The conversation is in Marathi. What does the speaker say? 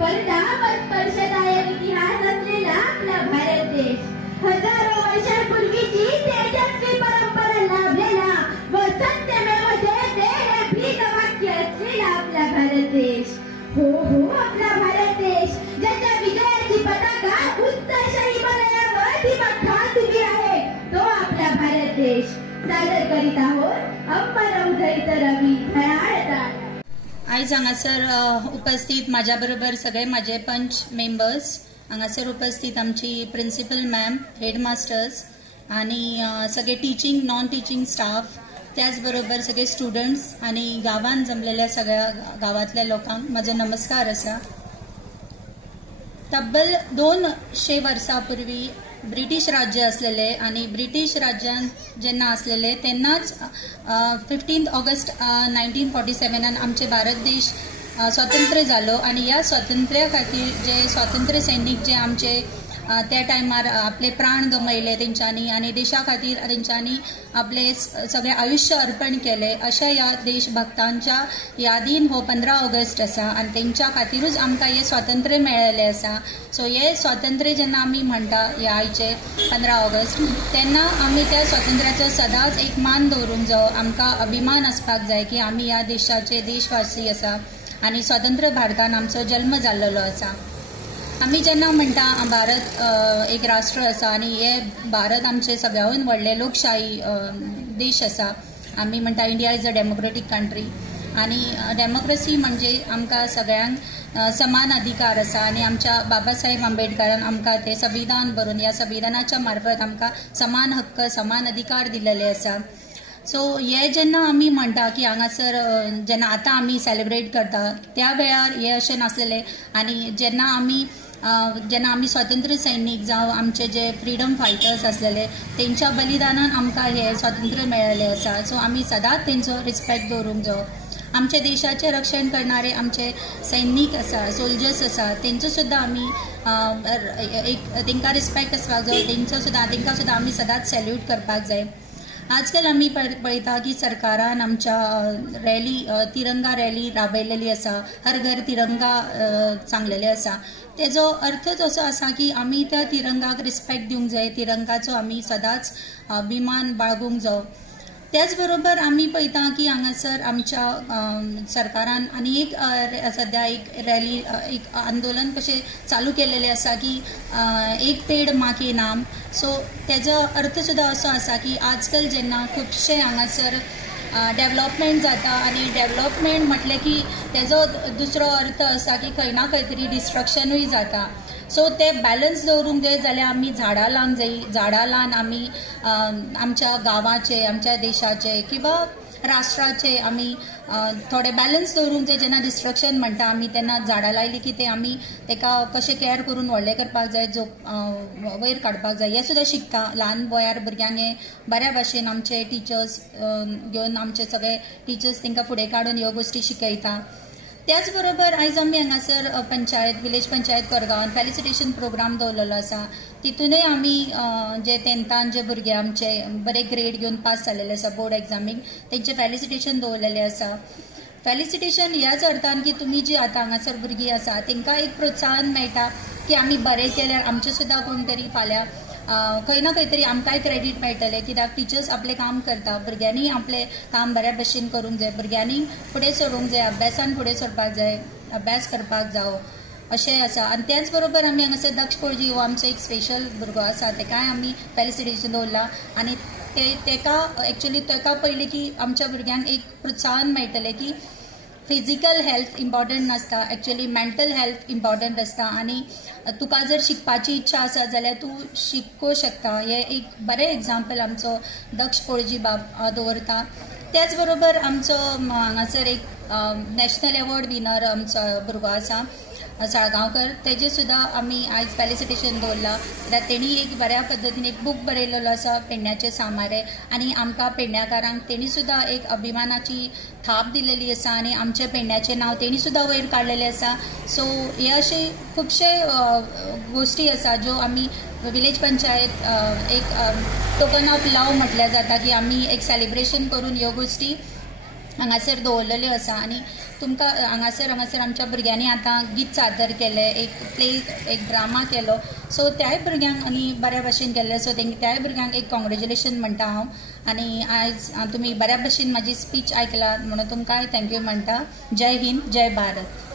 परिणाम स्पर्शदायक इतिहास असलेला आपला भारत देश, हजारो वर्षांपूर्वीची तेजस्वी परंपरा लाभलेला व सत्यमेव जयते हे ब्रीदवाक्य असलेला आपला भारत देश. हो हो, आपला भारत देश, ज्याच्या विजयाची पताका उत्तरशाही हिमालयावर दिमाखात उभी आहे, तो आपला भारत देश. सादर करीत आहोत अंबर उधळीत रवी झळाळतात. आयज हांगासर उपस्थित माझ्या बरोबर सगळे माझे पंच मेंबर्स, हांगासर उपस्थित आमची प्रिन्सिपल मॅम, हेडमास्टर्स आणि सगळे टीचिंग नॉन टीचिंग स्टाफ, त्याचबरोबर सगळे स्टुडंट्स आणि गावात जमलेल्या सगळ्या गावातल्या लोकांक माझो नमस्कार असा. तब्बल 200 वर्सांपूर्वी ब्रिटीश राज्य असलेले आणि ब्रिटीश राज्यात जेन्ना असलेले तेन्नाच 15 ऑगस्ट 1947 आमचे भारत देश स्वतंत्र जालो. आणि ह्या स्वातंत्र्या खातीर जे स्वातंत्र्य सैनीक जे आमचे त्या टायमार आपले प्राण गमयले तेंच्यांनी आणि देशा खातीर तेंच्यांनी आपले सगळे आयुष्य अर्पण केले, अशा ह्या देशभक्तांच्या यादीन हो 15 ऑगस्ट आसा आणि तेंच्या खातीरूच आमकां हे स्वातंत्र्य मेळ्ळेलें आसा. सो हे स्वातंत्र्य जेन्ना आमी म्हणटा ह्या आयचे 15 ऑगस्ट, तेन्ना आमी त्या स्वातंत्र्याचो सदांच एक मान दवरूंक जायो. आमकां अभिमान आसपाक जाय की आमी ह्या देशाचे देशवासी आसा आणि स्वतंत्र भारतान आमचो जल्म जाल्लो आसा. आमी जेन्ना म्हणटा भारत एक राष्ट्र आसा आणि हे भारत आमचे सगळ्याहून व्हडले लोकशाही देश आसा. आमी म्हणटा India is a democratic country आणि डेमोक्रेसी म्हणजे आमकां सगळ्यांक समान अधिकार आसा आणि आमच्या बाबासाहेब आंबेडकरान आमकां ते संविधान बरोवन ह्या संविधानाच्या मार्फत आमकां समान हक्क समान अधिकार दिलेले आसा. सो हे जेन्ना आमी म्हणटा की हांगासर जेन्ना आतां आमी सेलिब्रेट करता त्या वेळार हे अशें नासलेलें आणि जेन्ना आमी स्वातंत्र्य सैनीक जावं आमचे जे फ्रीडम फायटर्स असलेले तेंच्या बलिदानान आमकां हे स्वातंत्र्य मेळ्ळेलें आसा. सो आमी सदांच तेंचो रिस्पेक्ट दवरूंक जायो. आमचे देशाचे रक्षण करणारे आमचे सैनीक आसा, सोल्जर्स आसा, तेंचो सुद्दां आमी एक तेंकां रिस्पेक्ट आसपाक जाय. तेंकां सुद्दां आमी सदांच सॅल्यूट करपाक जाय. आजकाल आमी पळयता की सरकारान आमच्या रॅली तिरंगा रॅली राबयलेली आसा, हर घर तिरंगा सांगलेले आसा. तेजो अर्थच असो आसा की आमी त्या तिरंगाक रिस्पेक्ट दिवंक जाय, तिरंगाचो आमी सदांच अभिमान बाळगूंक जायो. त्याच बरोबर आमी पळयता की हांगासर आमच्या सरकारान आनी एक सद्या एक रॅली एक आंदोलन कशें चालू केलेलें आसा की एक पेड माँ के नाम. सो तेजो अर्थ सुद्दां असो आसा की आजकाल जेन्ना खुबशे हांगासर डेव्हलपमेंट जाता आणि डेव्हलपमेंट म्हटलें की तेजो दुसरो अर्थ आसा की खंय ना खंय तरी डिस्ट्रक्शनूय जाता. सो ते बॅलन्स दवरूंक जाय जाल्यार आमी झाडां लावंक जाय. झाडां लावन आमी आमच्या गांवाचे, आमच्या देशाचे किंवा राष्ट्राचे आमी थोडे बॅलन्स दवरूंक जाय. जेन्ना डिस्ट्रक्शन म्हणटा आमी तेन्ना झाडां लायली की ते आमी तेका कशें केअर करून व्हडलें करपाक जाय, जो वयर काडपाक जाय, हें सुद्दां शिकता. ल्हान गोंयार भुरग्यांक हें बऱ्या भाशेन आमचे टिचर्स घेवन आमचे सगळे टिचर्स तेंकां फुडें काडून ह्यो गोश्टी शिकयता. त्याच बरोबर आयज आमी हांगासर पंचायत विलेज पंचायत कोरगांवान फेलिसिटेशन प्रोग्राम दवरलेलो आसा. तितूनय आमी जे 10थान जे भुरगे आमचे बरे ग्रेड घेवन पास जाल्लेले आसा बोर्ड एग्जामीक, तेंचे फेलिसिटेशन दवरलेले आसा. फेलिसिटेशन ह्याच अर्थान की तुमी जी आतां हांगासर भुरगीं आसा तेंकां एक प्रोत्साहन मेळटा की आमी बरें केल्यार आमचे सुद्दां कोण तरी फाल्यां खंय ना खंय तरी आमकांय क्रेडीट मेळटलें. कित्याक टिचर्स आपलें काम करता, भुरग्यांनी आपलें काम बऱ्या भशेन करूंक जाय, भुरग्यांनी फुडें सरूंक जाय, अभ्यासान फुडें सरपाक जाय, अभ्यास करपाक जावो अशें आसा. आनी त्याच बरोबर आमी हांगासर दक्ष पळजी हो आमचो एक स्पेशल भुरगो आसा, तेकाय आमी फेलिसिटेशन दवरला. आनी तेका एक्चुली तेका पयलीं की आमच्या भुरग्यांक एक प्रोत्साहन मेळटलें की फिजिकल हेल्थ इम्पॉर्टंट नासता, एक्चुअली मेंटल हेल्थ इम्पॉर्टंट आसता. आणि तुका जर शिकपाची इच्छा आसा जाल्यार तूं शिकूं शकता. हे एक बरें एग्जाम्पल आमचो दक्ष पळजी बाब दवरता. त्याच बरोबर आमचो हांगासर एक नॅशनल एवॉर्ड विनर आमचो भुरगो आसा साळगांवकर, तेजे सुद्दां आमी आयज फेलिसिटेशन दवरला. कित्याक तेणी एक बऱ्या पद्दतीन एक बूक बरयलेलो आसा पेडण्याचे सामारे, आनी आमकां पेडण्याकारांक तेणी सुद्दां एक अभिमानाची थाप दिलेली आसा आणि आमचे पेडण्याचें नांव तेणी सुद्दां वयर काडलेलें आसा. सो हे अशे खुबशे गोश्टी आसा ज्यो आमी विलेज पंचायत एक टोकन ऑफ लव म्हटल्यार जाता की आमी एक सेलिब्रेशन करून ह्यो गोश्टी हांगासर दवरलेल्यो आसा. आनी तुमकां हांगासर आमच्या भुरग्यांनी आतां गीत सादर केले, एक ड्रामा केलो, सो त्याय भुरग्यांक आनी बऱ्या भशेन केल्ले, सो त्याय भुरग्यांक एक कॉंग्रेच्युलेशन म्हणटा हांव. आनी आयज तुमी बऱ्या भशेन म्हाजी स्पीच आयकला म्हणून तुमकांय थँक्यू म्हणटा. जय हिंद, जय भारत.